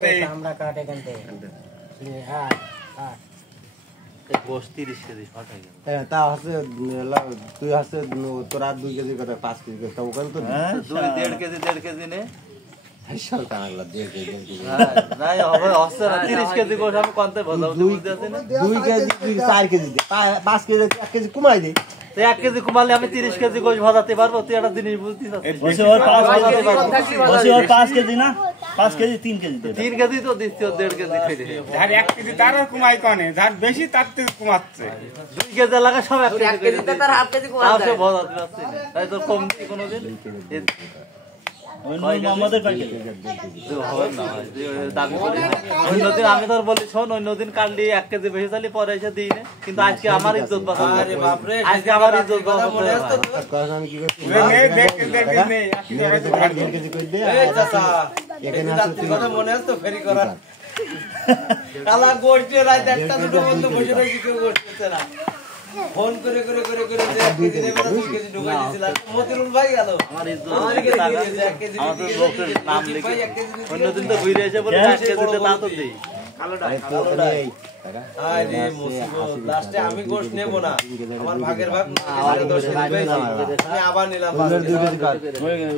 আমরা কাটে কেনতে হ্যাঁ হ্যাঁ গোশ 30 কেজি ফাটাই গেল তা আছে তুই আছে তোর আর 2 কেজি করে 5 কেজি করে ওখানে তো 1.5 কেজি নে হাইশাল টানালা 1.5 কেজি নাই হবে আছে 30 কেজি গোশ আমি কোনতে ভালো বুঝতে আছি না 2 কেজি 4 কেজি দে 5 কেজি 1 কেজি কমাই দে তো 1 কেজি কমালে আমি 30 কেজি গোশ ভাজাতে পারবো তুই একটা জিনিস বুঝতিস বসে ওর 5 কেজি না 5 কেজি 3 কেজি দে 3 কেজি তো দিচ্ছি 1.5 কেজি খাইলে যার 1 কেজি তার কমাই কোনে যার বেশি তার থেকে কমাচ্ছে 2 কেজি লাগা সব 1 কেজি তার হাফ কেজি কমা তাও ভাজাতে পারছি তাই তো কম কোনোদিন আমাদের অন্যদিন আমি ধর বলি শোন অন্যদিন কাটলি 1 কেজি বেশি চালি পরে এসে দিই না কিন্তু আজকে আমার ইজ্জত বাঁচাতে আজকে আমার ইজ্জত বাঁচাতে আমি কি করছি কেজি কই দে এখানে আছে কথা মনে আছে তো ফেরি করা কালা গোড়ছে রাত একটা দুটো বন্ধ বসে রইছি কেউ করতে না ফোন করে করে করে করে 1 কেজি নেবে 2 কেজি ঢুকাই দিছিলাম মতিরুল ভাই গেল আমার ইজ্জত আমাদের লোকের নাম লিখে অন্যদিন তো ঘুরে এসে বলে 1 কেজিতে তা তো দেই আরে মুসিবত লাস্টে আমি গোশ নেব না আমার ভাগের ভাগ আমি আবার নিলাম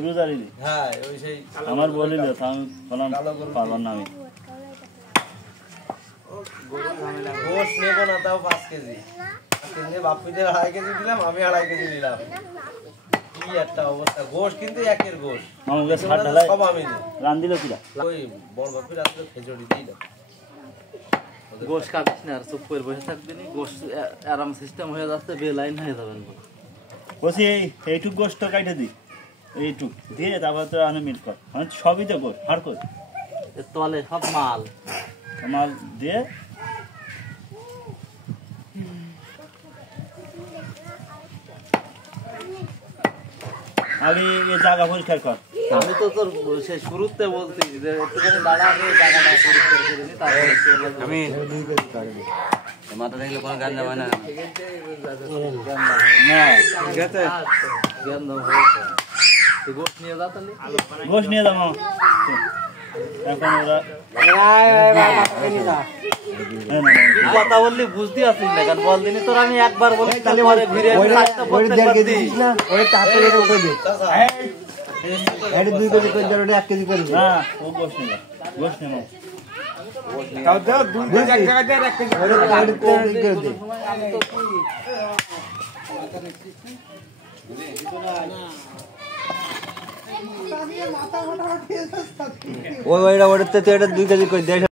রোজারি হ্যাঁ ওই সেই আমার বলিল আমি বললাম পারলাম না আমি গোশ নেব না তাও 5 কেজি কিনে বাপুদের 2.5 কেজি দিলাম আমি 2.5 কেজি নিলাম কি একটা অবস্থা গোশ কিন্তু একের গোশ আমাকে ছাড় ঢালাই সব আমি রান দিল কিরা ওই বড় বাপুর আসলে খেজড়ি দিই না গোশ কাটিস না আর চুপ করে বসে থাকবি না গোশ আরাম সিস্টেম হয়ে যাচ্ছে বেলাইন হয়ে যাবেন বসি এইটুক গোশটা কাটে দি এইটুক দিয়ে তারপর তো আনে মিট কর মানে সবই তো গোশ হাড় কর এর তলে সব মাল মাল দিয়ে আগে এই জায়গা পরিষ্কার কর আমি তো তোর সেই শুরুতে বলছি যে একটুখানি দাঁড়াবে জায়গাটা পরিষ্কার করে নি তারপরে আমি 2 কেজি করে দে মাথা দেখলে কোনো গান যাবে না না গেছে জ্ঞান দাও হয়েছে তুই গোশ নিয়ে যা তাহলে গোশ নিয়ে যাবো এখন ওরা কথা বললি বুঝতে আসিস না কারণ বল দিনি তোর আমি একবার বলি তাহলে ঘুরে ওই 1.5 কেজি দিস না ওই টাকা দিয়ে উঠে দে এটা 2 কেজি করে দে 1 কেজি করে দে না ও গোশ নিয়ে গোশ নিয়ে তাও দাও 2 জায়গায় দিয়ে 1 কেজি ওরে করে দে ওইটা ওটাতে তো এটা 2 কেজি করে দে